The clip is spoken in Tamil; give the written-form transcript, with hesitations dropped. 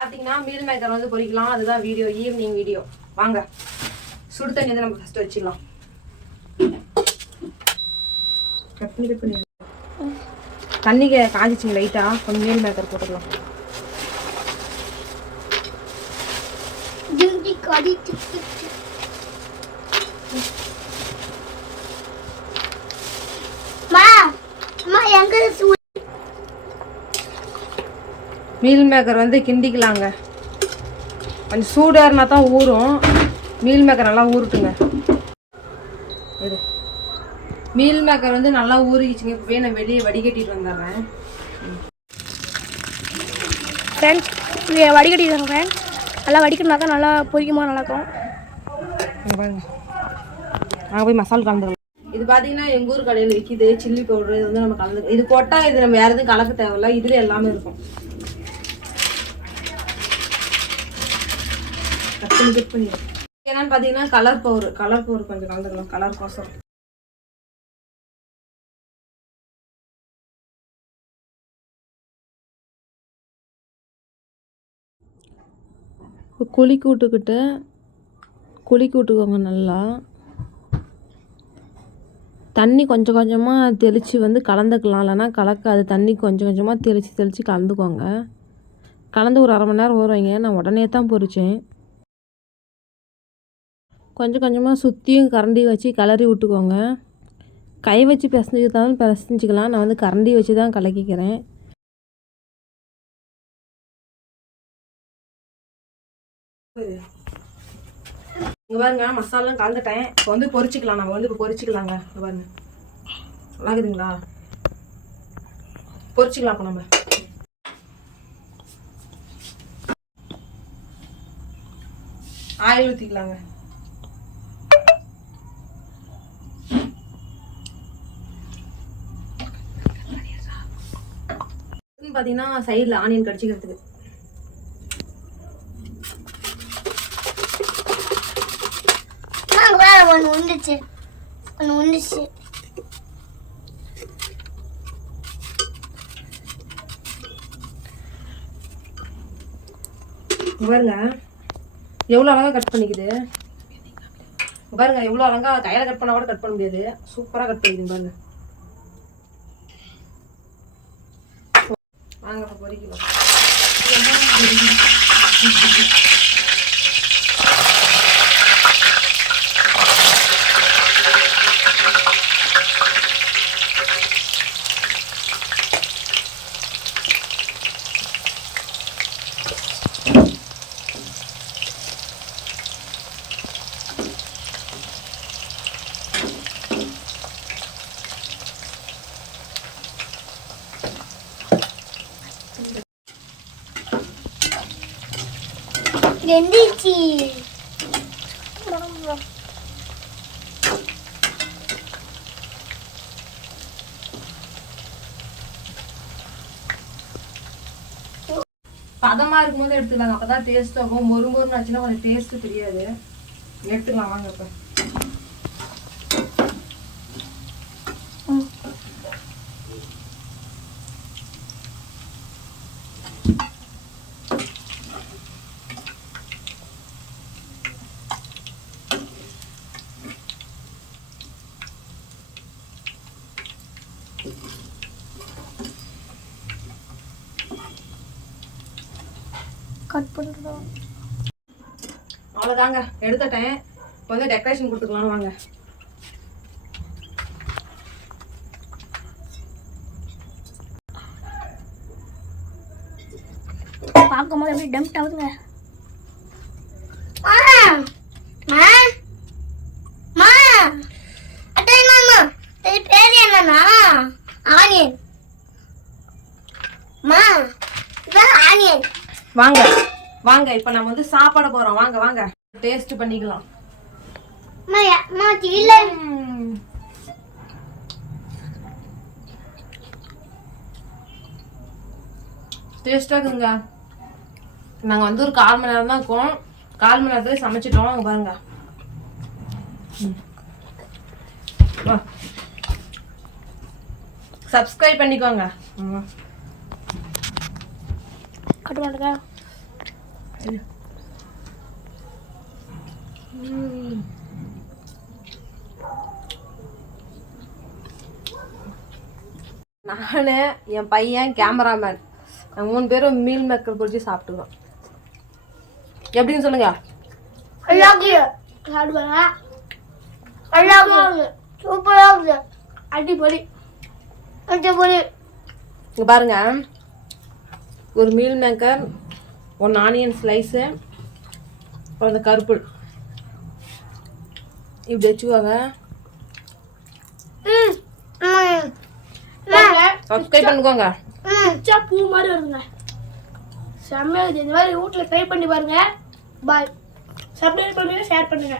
பார்த்தீங்கன்னா மீல் மேக்கர் வந்து பொரிக்கலாம். அதுதான் வீடியோ, ஈவினிங் வீடியோ. வாங்க சுடு தண்ணி வந்து நம்ம ஃபஸ்ட்டு வச்சுக்கலாம். கட் பண்ணி தண்ணிக்கு காஞ்சிச்சிங்க லைட்டாக. கொஞ்சம் மீல் மேக்கர் போட்டுக்கலாம். மீல் மேக்கர் வந்து கிண்டிக்கலாங்க. கொஞ்சம் சூடாருனா தான் ஊறும். மீல் மேக்கர் நல்லா ஊறுட்டுங்க. இது மீல் மேக்கர் வந்து நல்லா ஊறிச்சிங்க. இப்போவே நான் வெளியே வடிகட்டிட்டு வந்துடுறேன். ஃப்ரெண்ட்ஸ் இது வடிகட்டிடுங்க ஃப்ரெண்ட்ஸ். நல்லா வடிக்கணும்னா தான் நல்லா பொரிக்குமா நல்லாயிருக்கும். பாருங்க, நாங்கள் போய் மசாலா கலந்துக்கலாம். இது பார்த்தீங்கன்னா எங்கள் ஊர் கடையில் விற்கிது சில்லி பவுடர். இது வந்து நம்ம கலந்து இது போட்டால் இது நம்ம வேறு எதுவும் கலக்க தேவையில்ல. இதில் எல்லாமே இருக்கும். கட் பண்ணி என்னன்னு பார்த்தீங்கன்னா கலர் பவுடர் கொஞ்சம் கலந்துக்கலாம். கலர் கோசம் குலுக்கி விட்டுக்கோங்க. நல்லா தண்ணி கொஞ்சம் கொஞ்சமாக தெளித்து வந்து கலந்துக்கலாம். இல்லைனா கலக்காது. தண்ணி கொஞ்சம் கொஞ்சமாக தெளித்து கலந்துக்கோங்க. கலந்து ஒரு 1/2 மணி நேரம் ஊற வைங்க. நான் உடனே தான் பொரித்தேன். கொஞ்சம் கொஞ்சமாக சுற்றியும் கரண்டி வச்சு கிளறி விட்டுக்கோங்க. கை வச்சு பிசைஞ்சிக்கிட்டாலும் பிசைஞ்சிக்கலாம். நான் வந்து கரண்டி வச்சு தான் கலக்கிக்கிறேன். இங்கே பாருங்க, மசாலாம் கலந்துட்டேன். இப்போ வந்து பொரிச்சிக்கலாம். நம்ம வந்து இப்போ பொரிச்சிக்கலாங்க. இங்கே பாருங்க, நல்லா இருக்குதுங்களா? பொரிச்சிக்கலாம். இப்போ நம்ம ஆயில் ஊற்றிக்கலாங்க. பார்த்தீங்கன்னா சைடில் ஆனியன் கடிச்சிக்கிறதுக்கு ஒன்று உண்டுச்சு. பாருங்க எவ்வளோ அழகாக கட் பண்ணிக்குது. பாருங்க எவ்வளோ அழகாக கையில் கட் பண்ணால் கூட கட் பண்ண முடியாது. சூப்பராக கட் பண்ணிக்குது பாருங்க. வாங்க பொரிக்கலாம். வெந்துச்சு. பதமாக இருக்கும்போது எடுத்துக்கலாம். அப்போ தான் டேஸ்ட் ஆகும். மொறுமொறுன்னு ஆச்சுன்னா கொஞ்சம் டேஸ்ட்டு தெரியாது. எடுத்துக்கலாம் வாங்க. இப்போ கட் பண்ணுறோம். அவ்வளோதாங்க, எடுத்துட்டேன். இப்போ வந்து டெக்கரேஷன் கொடுத்துக்கலாம் வாங்க. பார்க்கும்போது எப்படி டம்ப் ஆகுதுங்க. வாங்க வாங்க, இப்போ நம்ம வந்து சாப்பாடு போறோம். வாங்க வாங்க டேஸ்ட் பண்ணிக்கலாம். டேஸ்டா இருக்குங்க. நாங்க வந்து ஒரு 1/4 மணி நேரம் தான் இருக்கோம். 1/4 மணி நேரத்துல சமைச்சிட்டோம். அங்க பாருங்க. சப்ஸ்கிரைப் பண்ணிக்கோங்க. கட் பண்ணுங்க. நான் என் பையன் கேமராமேன் நாங்கள் 3 பேரும் மீல் மேக்கர் பொரிச்சு சாப்பிட்டுக்கிறோம். எப்படின்னு சொல்லுங்க. சாப்பிடுவாங்க. சூப்பராக இருக்குது. அடிப்பொடி அடிப்பொடி. இங்கே பாருங்க, ஒரு மீல் மேக்கர், 1 ஆனியன் ஸ்லைஸு, அப்புறம் இந்த கருப்பு இப்படி வச்சுக்குவாங்க. சப்ஸ்கிரைப் பண்ணிக்கோங்க. பூ மாதிரி வருதுங்க. செம்மையாக இருக்குது. இந்த மாதிரி வீட்டில் ட்ரை பண்ணி பாருங்க. பாய். சப்ஸ்கிரைப் பண்ணுங்க, ஷேர் பண்ணுங்க.